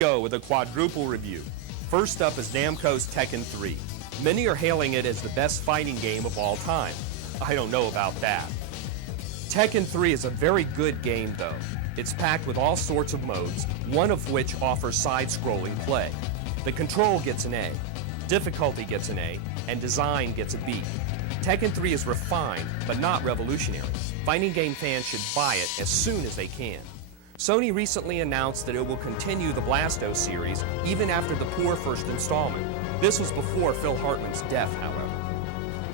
Go with a quadruple review. First up is Namco's Tekken 3. Many are hailing it as the best fighting game of all time. I don't know about that. Tekken 3 is a very good game though. It's packed with all sorts of modes, one of which offers side-scrolling play. The control gets an A, difficulty gets an A, and design gets a B. Tekken 3 is refined, but not revolutionary. Fighting game fans should buy it as soon as they can. Sony recently announced that it will continue the Blasto series even after the poor first installment. This was before Phil Hartman's death, however.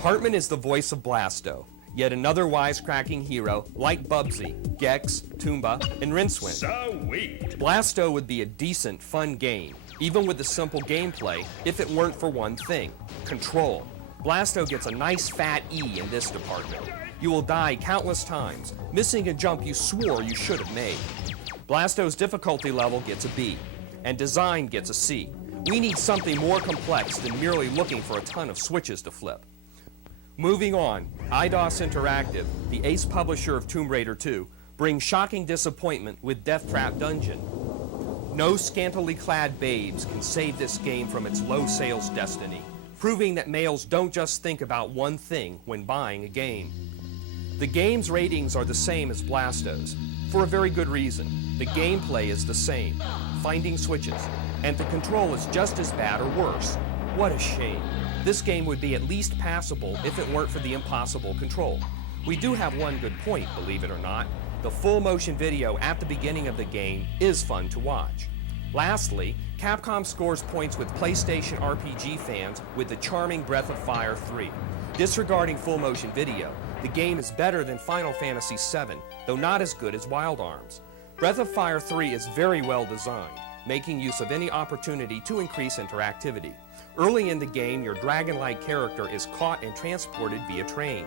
Hartman is the voice of Blasto, yet another wisecracking hero like Bubsy, Gex, Toomba, and Rincewind. Sweet. Blasto would be a decent, fun game, even with the simple gameplay, if it weren't for one thing: control. Blasto gets a nice fat E in this department. You will die countless times, missing a jump you swore you should have made. Blasto's difficulty level gets a B, and design gets a C. We need something more complex than merely looking for a ton of switches to flip. Moving on, Eidos Interactive, the ace publisher of Tomb Raider 2, brings shocking disappointment with Death Trap Dungeon. No scantily clad babes can save this game from its low sales destiny, proving that males don't just think about one thing when buying a game. The game's ratings are the same as Blasto's, for a very good reason. The gameplay is the same, finding switches, and the control is just as bad or worse. What a shame. This game would be at least passable if it weren't for the impossible control. We do have one good point, believe it or not. The full motion video at the beginning of the game is fun to watch. Lastly, Capcom scores points with PlayStation RPG fans with the charming Breath of Fire 3. Disregarding full motion video, the game is better than Final Fantasy VII, though not as good as Wild Arms. Breath of Fire 3 is very well designed, making use of any opportunity to increase interactivity. Early in the game, your dragon-like character is caught and transported via train.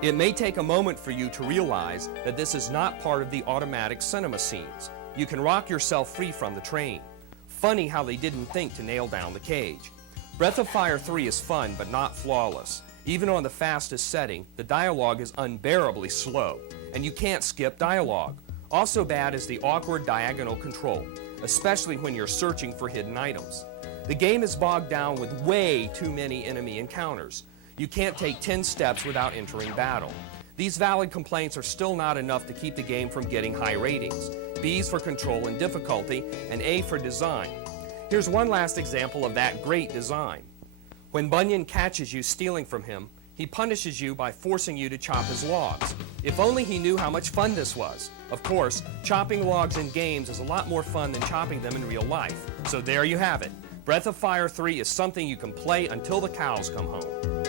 It may take a moment for you to realize that this is not part of the automatic cinema scenes. You can rock yourself free from the train. Funny how they didn't think to nail down the cage. Breath of Fire 3 is fun but not flawless. Even on the fastest setting, the dialogue is unbearably slow, and you can't skip dialogue. Also bad is the awkward diagonal control, especially when you're searching for hidden items. The game is bogged down with way too many enemy encounters. You can't take 10 steps without entering battle. These valid complaints are still not enough to keep the game from getting high ratings. B's for control and difficulty, and A for design. Here's one last example of that great design. When Bunyan catches you stealing from him, he punishes you by forcing you to chop his logs. If only he knew how much fun this was. Of course, chopping logs in games is a lot more fun than chopping them in real life. So there you have it. Breath of Fire 3 is something you can play until the cows come home.